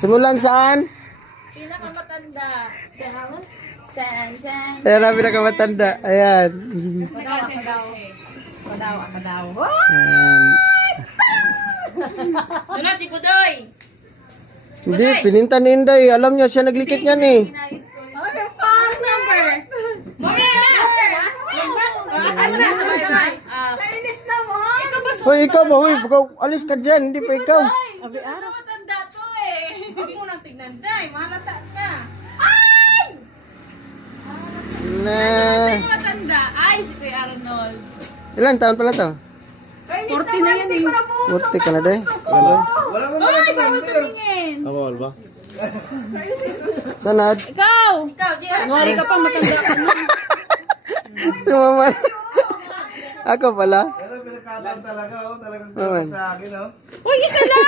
Simulan saan? Pinakamatanda. San. Ayan ang pinakamatanda. Ayan. Padaw. Ayan. Sunod si Pudoy. Hindi, pininta ni Inday. Alam niya, siya naglikit niyan eh. Phone number. Kainis na mo. Ikaw ba Hoy, ikaw ba? Hoy, alis ka dyan. Hindi pa ikaw. matanda to eh? Huwag mo nang tignan dyan. Mahalata ka. Na. Matanda. Ay, si Kuya Arnold. Ilan taon pala to? 40 na yan eh. 40 ka na day. Wala. Ay, bawal tumingin. Bawal ba? Sanad. Ikaw. Nuwari ka pa, matanda ka na. Si mama. Ako pala. Pero pinakataon talaga, oh. Talagang Naman. sa akin, oh. Uy, isa lang.